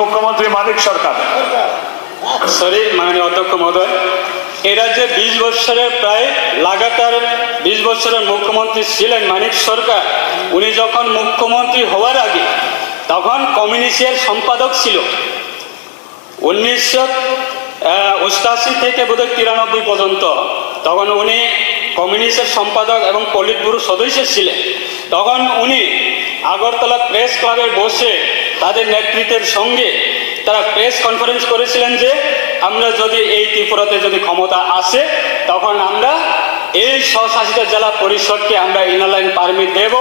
মুখ্যমন্ত্রী মানিক সরকার। সরি মাননীয় অধ্যক্ষ মহোদয়, এই রাজ্যে 20 বছরের প্রায় লাগাতার 20 বছরের মুখ্যমন্ত্রী ছিলেন মানিক সরকার। উনি যখন মুখ্যমন্ত্রী হওয়ার আগে তখন কমিউনিস্টের সম্পাদক ছিল। 1988 থেকে বোধহয় 93 পর্যন্ত তখন উনি কমিউনিস্টের সম্পাদক এবং পলিট ব্যুরো সদস্য ছিলেন। তখন উনি আগরতলা প্রেস ক্লাবে বসে তাদের নেতৃত্বের সঙ্গে তারা প্রেস কনফারেন্স করেছিলেন যে আমরা যদি এই ত্রিপুরাতে যদি ক্ষমতা আসে তখন আমরা এই স্বশাসিত জেলা পরিষদকে আমরা ইনার লাইন পারমিট দেব,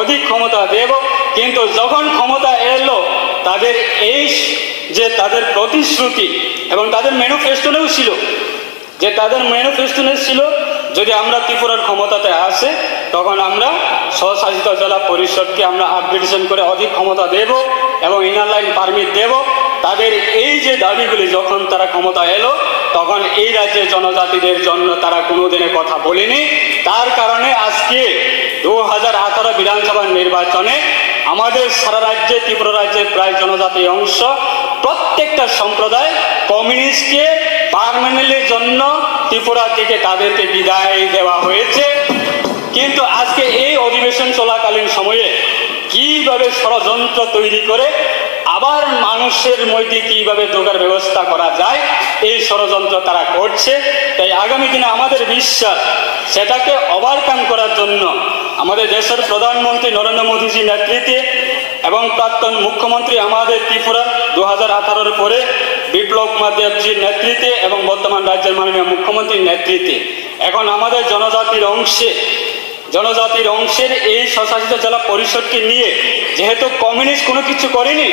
অধিক ক্ষমতা দেব। কিন্তু যখন ক্ষমতা এলো তাদের এই যে তাদের প্রতিশ্রুতি এবং তাদের ম্যানিফেস্টোনেও ছিল যে যদি আমরা ত্রিপুরার ক্ষমতাতে আসে তখন আমরা স্বশাসিত জেলা পরিষদকে আমরা আপগ্রেডেশন করে অধিক ক্ষমতা দেব এবং ইনার লাইন পারমিট দেব। তাদের এই যে দাবিগুলি যখন তারা ক্ষমতা এলো তখন এই রাজ্যের জনজাতিদের জন্য তারা কোনোদিনে কথা বলেনি। তার কারণে আজকে 2018 বিধানসভা নির্বাচনে আমাদের সারা রাজ্যে ত্রিপুরা রাজ্যের প্রায় জনজাতি অংশ প্রত্যেকটা সম্প্রদায় কমিউনিস্টকে পার্মানেন্টের জন্য ত্রিপুরা থেকে তাদেরকে বিদায় দেওয়া হয়েছে। কিন্তু আজকে এই অধিবেশন চলাকালীন সময়ে কিভাবে ষড়যন্ত্র তৈরি করে আবার মানুষের মধ্যে কিভাবে ঢোকার ব্যবস্থা করা যায় এই ষড়যন্ত্র তারা করছে। তাই আগামী দিনে আমাদের বিশ্বাস সেটাকে ওভারকাম করার জন্য আমাদের দেশের প্রধানমন্ত্রী নরেন্দ্র মোদীজির নেতৃত্বে এবং প্রাক্তন মুখ্যমন্ত্রী আমাদের ত্রিপুরার 2018 পরে বিপ্লব কুমার দেবজির নেতৃত্বে এবং বর্তমান রাজ্যের মাননীয় মুখ্যমন্ত্রীর নেতৃত্বে এখন আমাদের জনজাতির অংশের এই স্বশাসিত জেলা পরিষদকে নিয়ে যেহেতু কমিউনিস্ট কোনো কিছু করেনি,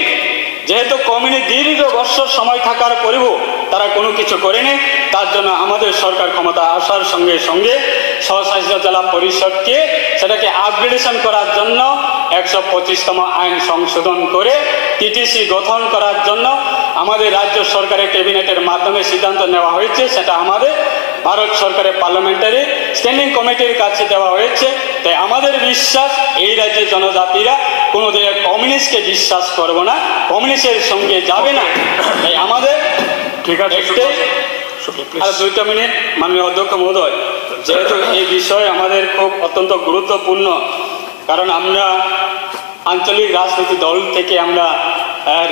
যেহেতু কমিউনিস্ট দীর্ঘ বছর সময় থাকার পরেও তারা কোনো কিছু করেনি, তার জন্য আমাদের সরকার ক্ষমতা আসার সঙ্গে সঙ্গে স্বশাসিত জেলা পরিষদকে সেটাকে আপগ্রেডেশন করার জন্য 125তম আইন সংশোধন করে টিটিসি গঠন করার জন্য আমাদের রাজ্য সরকারের ক্যাবিনেটের মাধ্যমে সিদ্ধান্ত নেওয়া হয়েছে। সেটা আমাদের ভারত সরকারের পার্লামেন্টারি স্ট্যান্ডিং কমিটির কাছে দেওয়া হয়েছে। তাই আমাদের বিশ্বাস এই রাজ্যের জনজাতিরা কোনোদিন কমিউনিস্টকে বিশ্বাস করবো না, কমিউনিস্টের সঙ্গে যাবে না। তাই আমাদের ঠিক আছে, আর 2 মিনিট মাননীয় অধ্যক্ষ মহোদয়, যেহেতু এই বিষয় আমাদের খুব অত্যন্ত গুরুত্বপূর্ণ, কারণ আমরা আঞ্চলিক রাজনৈতিক দল থেকে আমরা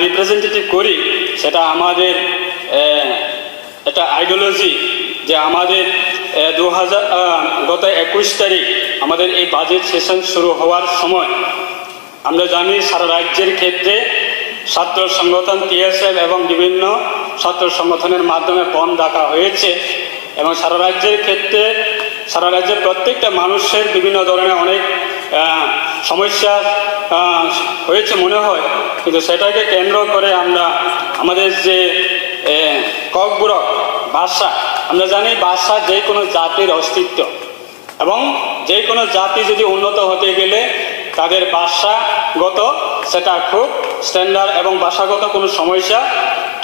রিপ্রেজেন্টেটিভ করি, সেটা আমাদের একটা আইডিওলজি যে আমাদের গত 21 তারিখ আমাদের এই বাজেট সেশন শুরু হওয়ার সময় আমরা জানি সারা রাজ্যের ক্ষেত্রে ছাত্র সংগঠন টিএসএফ এবং বিভিন্ন ছাত্র সংগঠনের মাধ্যমে বন্ধ ডাকা হয়েছে এবং সারা রাজ্যের প্রত্যেকটা মানুষের বিভিন্ন ধরনের অনেক সমস্যা হয়েছে মনে হয়। কিন্তু সেটাকে কেন্দ্র করে আমরা আমাদের যে ককবরক ভাষা, আমরা জানি ভাষা যে কোনো জাতির অস্তিত্ব এবং যে কোনো জাতি যদি উন্নত হতে গেলে তাদের ভাষাগত সেটা খুব স্ট্যান্ডার্ড এবং ভাষাগত কোনো সমস্যা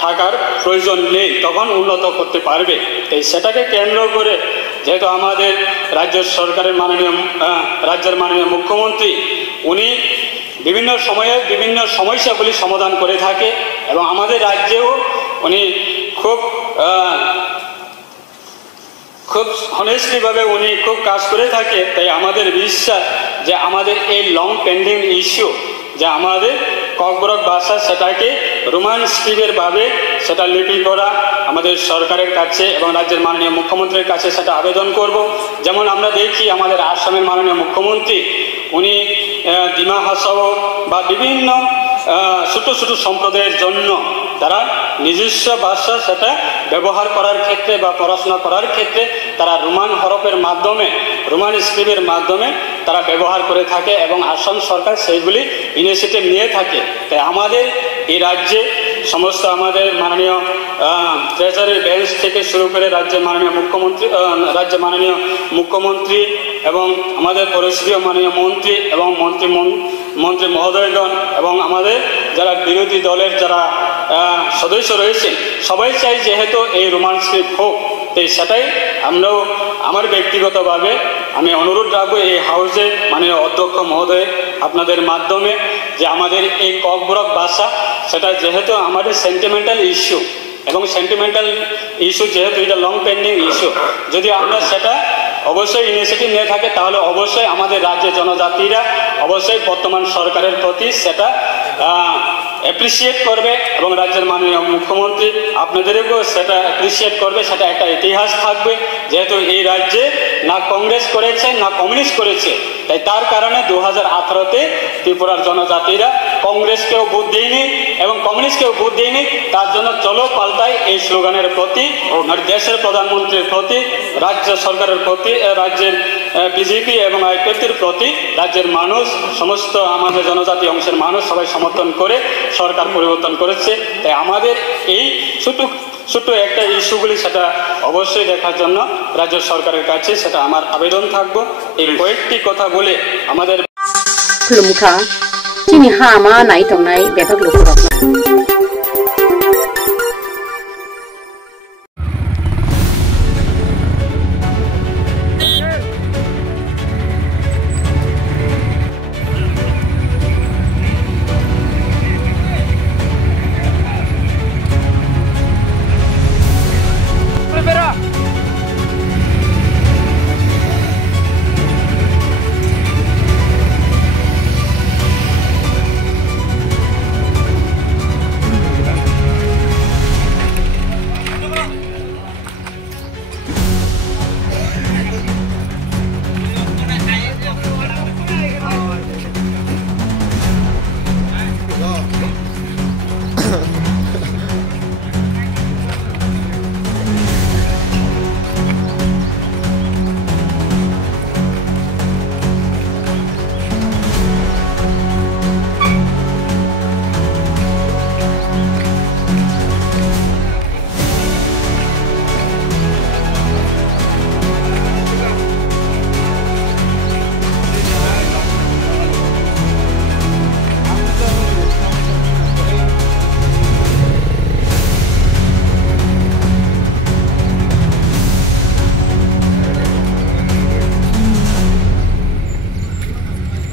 থাকার প্রয়োজন নেই, তখন উন্নত করতে পারবে। তাই সেটাকে কেন্দ্র করে যেহেতু আমাদের রাজ্য সরকারের রাজ্যের মাননীয় মুখ্যমন্ত্রী উনি বিভিন্ন সময়ে বিভিন্ন সমস্যাগুলি সমাধান করে থাকে এবং আমাদের রাজ্যেও উনি খুব হনেস্টলিভাবে উনি খুব কাজ করে থাকে। তাই আমাদের বিশ্বাস যে আমাদের এই লং পেন্ডিং ইস্যু যে আমাদের ককবরক ভাষা সেটাকে রোমান স্ক্রিপ্টের ভাবে সেটা লিপি করা আমাদের সরকারের কাছে এবং রাজ্যের মাননীয় মুখ্যমন্ত্রীর কাছে সেটা আবেদন করব। যেমন আমরা দেখি আমাদের আসামের মাননীয় মুখ্যমন্ত্রী উনি ডিমা হাসাও বা বিভিন্ন ছোট ছোট সম্প্রদায়ের জন্য তারা নিজস্ব ভাষা সেটা ব্যবহার করার ক্ষেত্রে বা পড়াশোনা করার ক্ষেত্রে তারা রোমান হরফের মাধ্যমে রোমান স্ক্রিপ্টের মাধ্যমে তারা ব্যবহার করে থাকে এবং আসাম সরকার সেইগুলি ইনিশিয়েটিভ নিয়ে থাকে। তাই আমাদের এই রাজ্যে সমস্ত আমাদের মাননীয় ট্রেজারি বেঞ্চ থেকে শুরু করে রাজ্যের মাননীয় মুখ্যমন্ত্রী এবং আমাদের পরিষদীয় মাননীয় মন্ত্রী এবং মন্ত্রী মহোদয়গণ এবং আমাদের যারা বিরোধী দলের যারা সদস্য রয়েছেন সবাই চাই যেহেতু এই রোমান স্ক্রিপ্ট হোক। তাই সেটাই আমরাও আমার ব্যক্তিগতভাবে আমি অনুরোধ রাখবো এই হাউসে মাননীয় অধ্যক্ষ মহোদয় আপনাদের মাধ্যমে যে আমাদের এই ককবরক ভাষা সেটা যেহেতু আমাদের সেন্টিমেন্টাল ইস্যু এবং সেন্টিমেন্টাল ইস্যু যেহেতু এটা লং পেন্ডিং ইস্যু, যদি আমরা সেটা অবশ্যই ইনিশিয়েটিভ নিয়ে থাকে তাহলে অবশ্যই আমাদের রাজ্যের জনজাতিরা অবশ্যই বর্তমান সরকারের প্রতি সেটা অ্যাপ্রিসিয়েট করবে এবং রাজ্যের মাননীয় মুখ্যমন্ত্রী আপনাদেরকেও সেটা অ্যাপ্রিসিয়েট করবে। সেটা একটা ইতিহাস থাকবে, যেহেতু এই রাজ্যে না কংগ্রেস করেছে না কমিউনিস্ট করেছে, তাই তার কারণে 2018-তে ত্রিপুরার জনজাতিরা কংগ্রেসকেও ভোট দেয়নি এবং কমিউনিস্টকেও ভোট দেয়নি। তার জন্য চলো পাল্টাই এই স্লোগানের প্রতি দেশের প্রধানমন্ত্রীর প্রতি, রাজ্য সরকারের প্রতি, রাজ্যের বিজেপি এবং আইপিএফটির প্রতি রাজ্যের মানুষ, সমস্ত আমাদের জনজাতি অংশের মানুষ সবাই সমর্থন করে সরকার পরিবর্তন করেছে। তাই আমাদের এই ছোট একটা ইস্যুগুলি সেটা অবশ্যই দেখার জন্য রাজ্য সরকারের কাছে সেটা আমার আবেদন থাকবো। এই কয়েকটি কথা বলে আমাদের खुलुमखा दिनै हामा नायथंनाय बेफोर लोगोफोरनो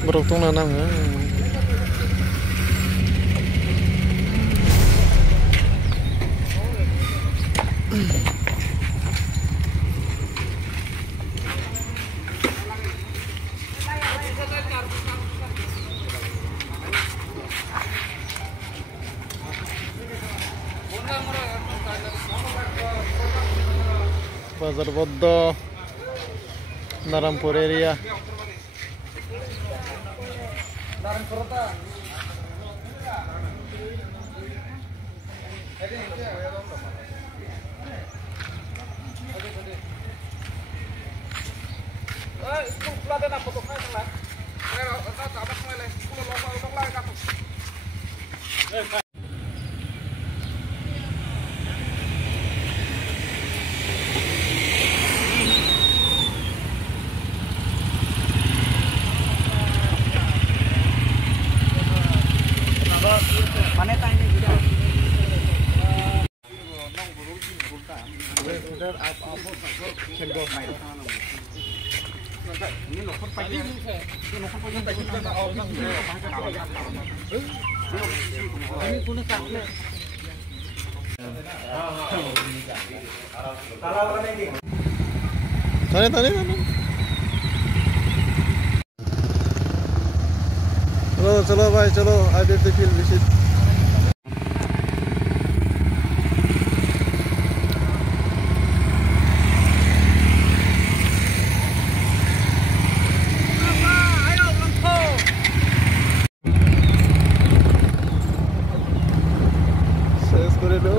Beruntung nanang ya. Bazar Boddo, Narampur area. Tani. चलो भाई चलो आज फील्ड विजिट शेष करे लो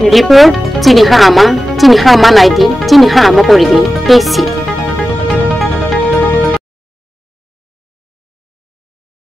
Report cini ha ama naidi cini ha ama pori di tesi